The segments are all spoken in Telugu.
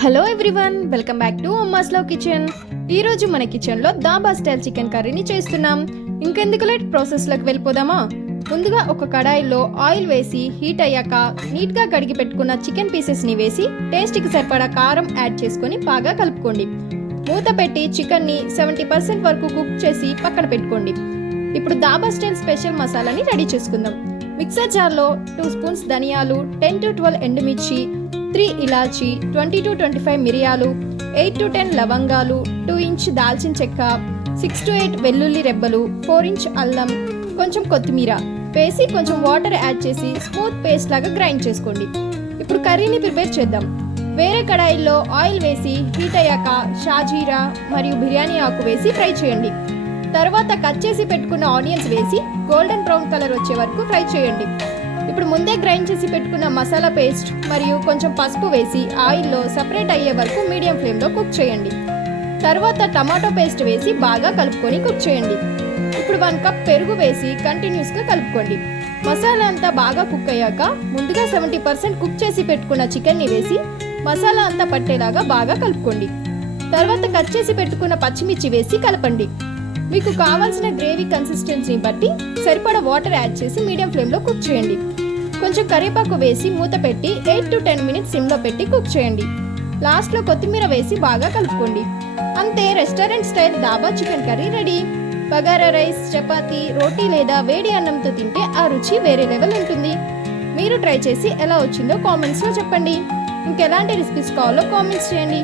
Hello everyone, welcome back to అమ్మాస్ love kitchen. ఈ రోజు మన కిచెన్ లో దాబా స్టైల్ చికెన్ కర్రీని చేస్తున్నాం. ఇంకెందుకు లేట్, ప్రాసెస్ లోకి వెళ్ళిపోదామా. ముందుగా ఒక కడాయిలో ఆయిల్ వేసి హీట్ అయ్యాక నీట్ గా కడిగి పెట్టుకున్న చికెన్ పీసెస్ ని వేసి టేస్ట్ కి సరిపడా కారం యాడ్ చేసుకొని బాగా కలుపుకోండి. మూత పెట్టి చికెన్ ని 70% వరకు కుక్ చేసి పక్కన పెట్టుకోండి. ఇప్పుడు దాబా స్టైల్ స్పెషల్ మసాలాని రెడీ చేసుకుందాం. మిక్సర్ జార్లో 2 స్పూన్స్ ధనియాలు, 10 to 12 ఎండుమిర్చి, 3 ఇలాచి, 20 to 25 మిరియాలు, 8 to 10 లవంగాలు, 2 ఇంచ్ దాల్చిన చెక్క, 6 to 8 వెల్లుల్లి రెబ్బలు, 4 ఇంచ్ అల్లం, కొంచెం కొత్తిమీర వేసి కొంచెం వాటర్ యాడ్ చేసి స్మూత్ పేస్ట్ లాగా గ్రైండ్ చేసుకోండి. ఇప్పుడు కర్రీని ప్రిపేర్ చేద్దాం. వేరే కడాయిల్లో ఆయిల్ వేసి హీట్ అయ్యాక షాజీరా మరియు బిర్యానీ ఆకు వేసి ఫ్రై చేయండి. తర్వాత కట్ చేసి పెట్టుకున్న ఆనియన్స్ వేసి గోల్డెన్ బ్రౌన్ కలర్ వచ్చే వరకు ఫ్రై చేయండి. ఇప్పుడు ముందే గ్రైండ్ చేసి పెట్టుకున్న మసాలా పేస్ట్ మరియు కొంచెం పసుపు వేసి ఆయిల్లో సపరేట్ అయ్యే వరకు మీడియం ఫ్లేమ్లో కుక్ చేయండి. తర్వాత టమాటో పేస్ట్ వేసి బాగా కలుపుకొని కుక్ చేయండి. ఇప్పుడు 1 కప్ పెరుగు వేసి కంటిన్యూస్గా కలుపుకోండి. మసాలా అంతా బాగా కుక్ అయ్యాక ముందుగా 70% కుక్ చేసి పెట్టుకున్న చికెన్ని వేసి మసాలా అంతా పట్టేలాగా బాగా కలుపుకోండి. తర్వాత కట్ చేసి పెట్టుకున్న పచ్చిమిర్చి వేసి కలపండి. మీకు కావాల్సిన గ్రేవీ కన్సిస్టెన్సీని బట్టి సరిపడా వాటర్ యాడ్ చేసి మీడియం ఫ్లేమ్లో కుక్ చేయండి. కొంచెం కరివేపాకు వేసి మూత పెట్టి 8 to 10 మినిట్స్ సిమ్లో పెట్టి కుక్ చేయండి. లాస్ట్లో కొత్తిమీర వేసి బాగా కలుపుకోండి. అంతే, restaurant style dhaba chicken curry ready. Bagara rice, చపాతీ, రోటీ లేదా వేడి అన్నంతో తింటే ఆ రుచి వేరే లెవెల్ ఉంటుంది. మీరు ట్రై చేసి ఎలా వచ్చిందో కామెంట్స్లో చెప్పండి. ఇంకెలాంటి రెసిపీస్ కావాలో కామెంట్స్ చేయండి.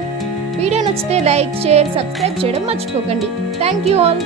వీడియో నచ్చితే లైక్, షేర్, సబ్స్క్రైబ్ చేయడం మర్చిపోకండి. Thank you all.